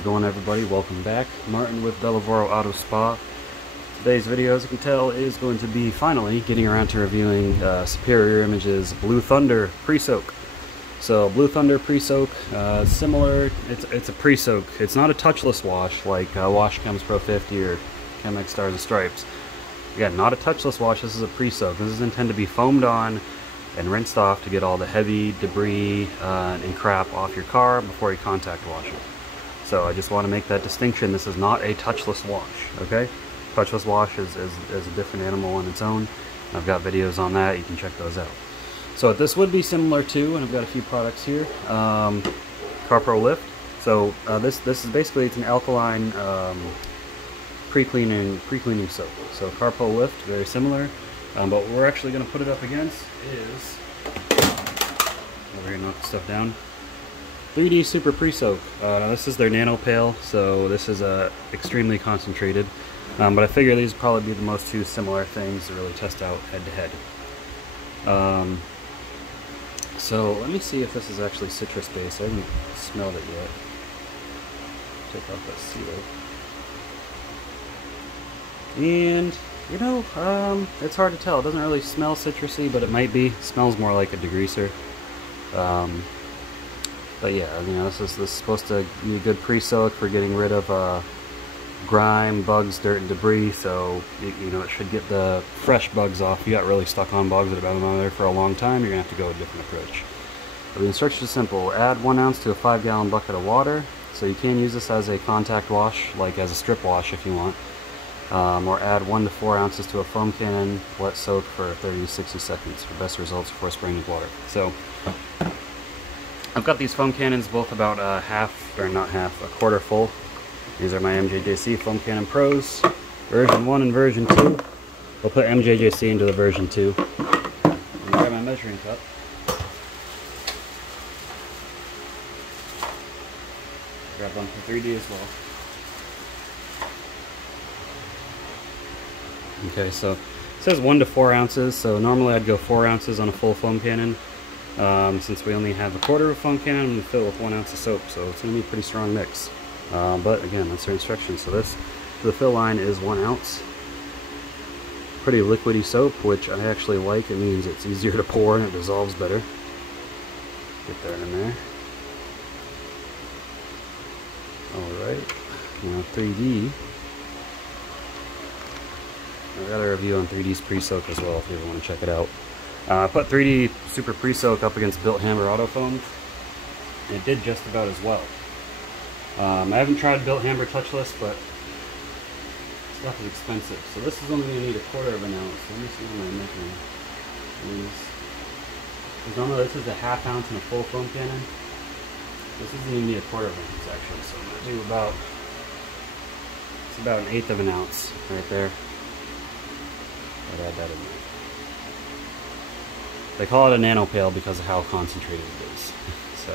it going, everybody? Welcome back. Martin with Bellavoro Auto Spa. Today's video, as you can tell, is going to be finally getting around to reviewing Superior Image's Blue Thunder Pre-Soak. So Blue Thunder Pre-Soak, similar, it's a pre-soak. It's not a touchless wash like Wash Chems Pro 50 or Chemex Stars and Stripes. Again, not a touchless wash, this is a pre-soak. This is intended to be foamed on and rinsed off to get all the heavy debris and crap off your car before you contact wash it. So I just want to make that distinction. This is not a touchless wash, okay? Touchless wash is a different animal on its own. I've got videos on that, you can check those out. So what this would be similar to, and I've got a few products here, CarPro Lift. So this is basically, it's an alkaline pre-cleaning soap. So CarPro Lift, very similar. But what we're actually going to put it up against is, over here, knock the stuff down, 3D Super Pre-Soak. This is their nano pail, so this is extremely concentrated. But I figure these would probably be the most two similar things to really test out head to head. So let me see if this is actually citrus based. I haven't smelled it yet. Take off that seal. And you know, it's hard to tell. It doesn't really smell citrusy, but it might be. It smells more like a degreaser. But yeah, you know, this is supposed to be a good pre-soak for getting rid of grime, bugs, dirt, and debris. So you know, it should get the fresh bugs off. If you got really stuck on bugs that have been on there for a long time, you're gonna have to go a different approach. But the instructions are simple: add 1 ounce to a 5-gallon bucket of water. So you can use this as a contact wash, like as a strip wash if you want. Or add 1 to 4 ounces to a foam cannon, wet soak for 30 to 60 seconds for best results before spraying with water. So I've got these foam cannons both about a quarter full. These are my MJJC Foam Cannon Pros, version 1 and version 2. We'll put MJJC into the version 2. And grab my measuring cup. Grab one for 3D as well. Okay, so it says 1 to 4 ounces, so normally I'd go 4 ounces on a full foam cannon. Since we only have a quarter of a foam cannon, I'm going to fill it with 1 ounce of soap, so it's going to be a pretty strong mix. But again, that's their instructions. So the fill line is 1 ounce. Pretty liquidy soap, which I actually like. It means it's easier to pour and it dissolves better. Get that in there. Alright, now 3D. I've got a review on 3D's Pre-Soak as well if you ever want to check it out. I put 3D Super Pre-Soak up against Built Hammer Auto Foam, and it did just about as well. I haven't tried Built Hammer Touchless, but stuff is expensive. So this is only going to need a quarter of an ounce. Let me see what I'm measuring. Because normally this is a ½ ounce in a full foam cannon. This isn't even a quarter of an ounce actually, so I'm going to do about 1/8 of an ounce right there. I'd add that in there. They call it a nano pail because of how concentrated it is. So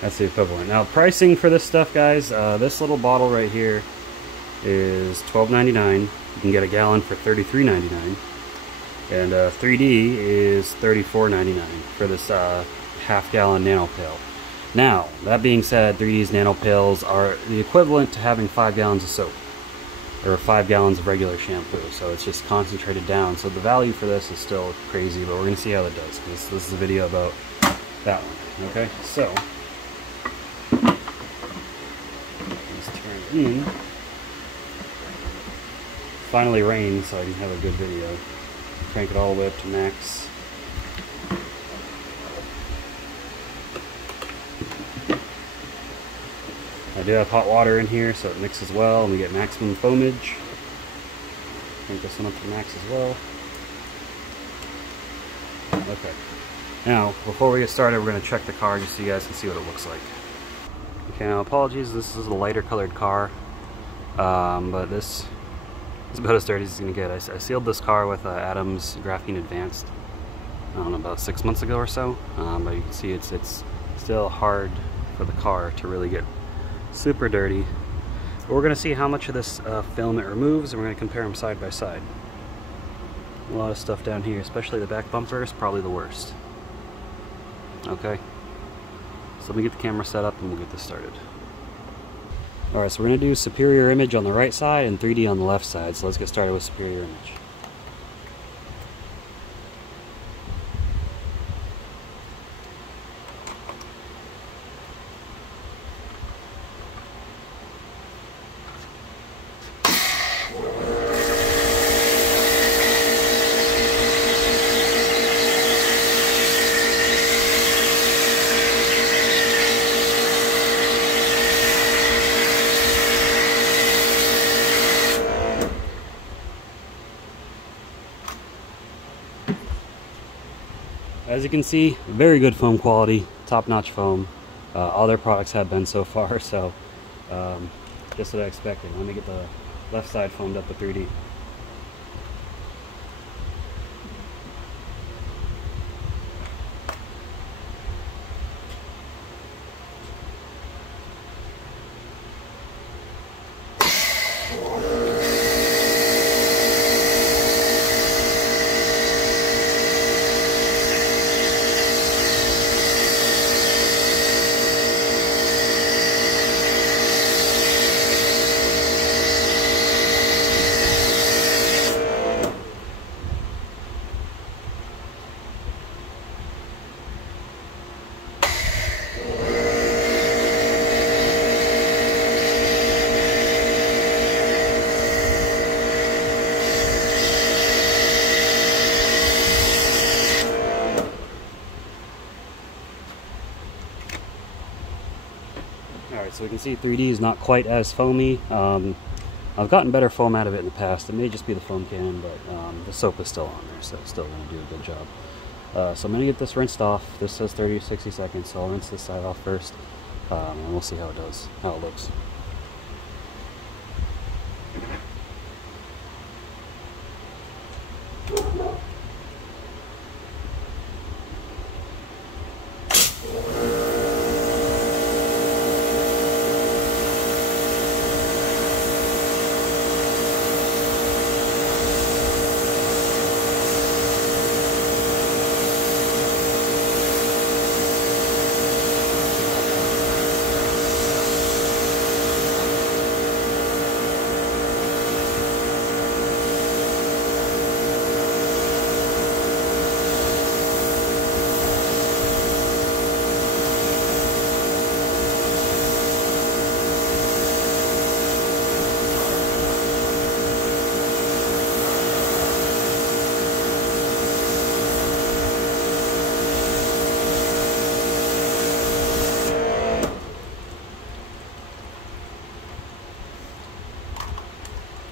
that's the equivalent. Now pricing for this stuff, guys, this little bottle right here is $12.99. You can get a gallon for $33.99. And 3D is $34.99 for this ½ gallon nano pail. Now, that being said, 3D's nano pails are the equivalent to having 5 gallons of soap. Or 5 gallons of regular shampoo, so it's just concentrated down. So the value for this is still crazy, but we're going to see how that does, because this is a video about that one. Okay, so let's turn it in. Finally rained, so I can have a good video. Crank it all the way up to max. I do have hot water in here, so it mixes well, and we get maximum foamage. Crank this one up to max as well. Okay. Now, before we get started, we're going to check the car just so you guys can see what it looks like. Okay, now apologies, this is a lighter colored car, but this is about as dirty as it's going to get. I sealed this car with Adams Graphene Advanced, I don't know, about 6 months ago or so, but you can see it's still hard for the car to really get super dirty. But we're going to see how much of this film it removes, and we're going to compare them side by side. A lot of stuff down here, especially the back bumper is probably the worst. Okay, so let me get the camera set up and we'll get this started. Alright, so we're going to do superior image on the right side and 3D on the left side. So let's get started with superior image. As you can see, very good foam quality, top-notch foam. All their products have been so far, so just what I expected. Let me get the left side foamed up with 3D. Alright, so we can see 3D is not quite as foamy. I've gotten better foam out of it in the past. It may just be the foam cannon, but the soap is still on there, so it's still going to do a good job. So I'm going to get this rinsed off. This says 30 to 60 seconds, so I'll rinse this side off first, and we'll see how it does, how it looks.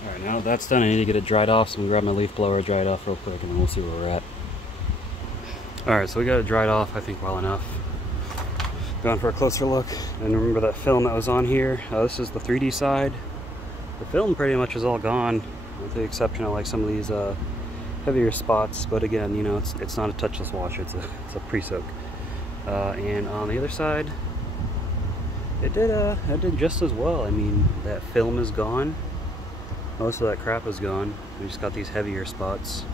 Alright, now that's done, I need to get it dried off, so I'm going to grab my leaf blower, dry it off real quick, and then we'll see where we're at. Alright, so we got it dried off, I think, well enough. Going for a closer look, and remember that film that was on here? This is the 3D side. The film pretty much is all gone, with the exception of like some of these heavier spots, but again, you know, it's not a touchless washer, it's a pre-soak. And on the other side, it did just as well. I mean, that film is gone. Most of that crap is gone. We just got these heavier spots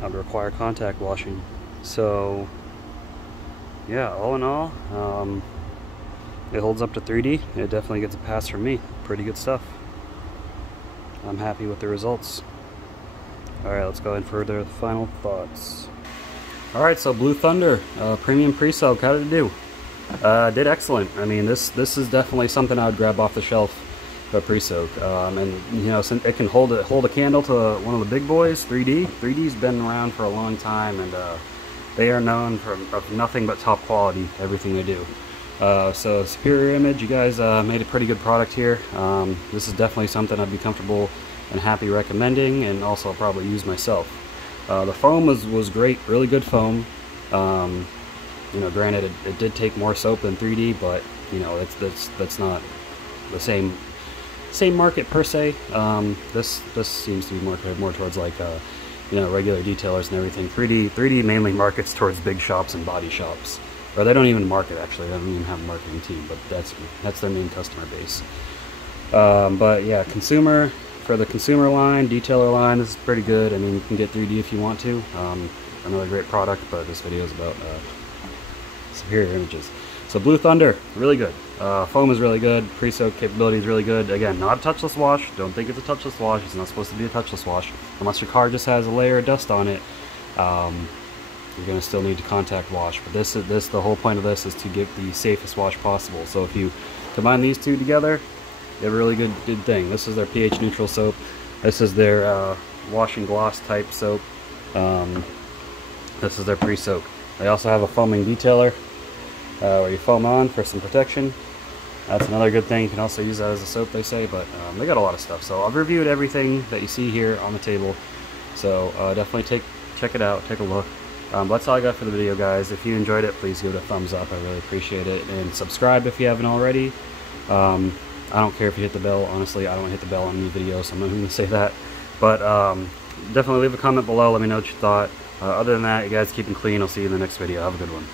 that would require contact washing. So yeah, all in all, it holds up to 3D. It definitely gets a pass from me. Pretty good stuff. I'm happy with the results. Alright, let's go ahead and further the final thoughts. Alright, so Blue Thunder, premium pre-soak, how did it do? Did excellent. I mean, this is definitely something I would grab off the shelf. A pre-soak, and you know, it can hold a candle to one of the big boys. 3D's been around for a long time, and they are known for nothing but top quality, everything they do. So superior image, you guys made a pretty good product here. This is definitely something I'd be comfortable and happy recommending, and also I'll probably use myself. The foam was great, really good foam. You know, granted it did take more soap than 3D, but you know, that's not the same market per se. This seems to be more towards like you know, regular detailers and everything. 3D mainly markets towards big shops and body shops, or they don't even market, actually. They don't even have a marketing team, but that's their main customer base. But yeah, for the consumer line, detailer line, this is pretty good. I mean, you can get 3D if you want to. Another great product, but this video is about superior images. So Blue Thunder, really good. Foam is really good. Pre-soak capability is really good. Again, not a touchless wash. Don't think it's a touchless wash. It's not supposed to be a touchless wash. Unless your car just has a layer of dust on it, you're going to still need to contact wash. But the whole point of this is to get the safest wash possible. So if you combine these two together, you have a really good thing. This is their pH neutral soap. This is their wash and gloss type soap. This is their pre-soak. They also have a foaming detailer where you foam on for some protection. That's another good thing. You can also use that as a soap, they say, but they got a lot of stuff. So I've reviewed everything that you see here on the table. So definitely check it out, take a look. That's all I got for the video, guys. If you enjoyed it, please give it a thumbs up. I really appreciate it. And subscribe if you haven't already. I don't care if you hit the bell. Honestly, I don't hit the bell on any video, so I'm not even going to say that. But definitely leave a comment below. Let me know what you thought. Other than that, you guys keep them clean. I'll see you in the next video. Have a good one.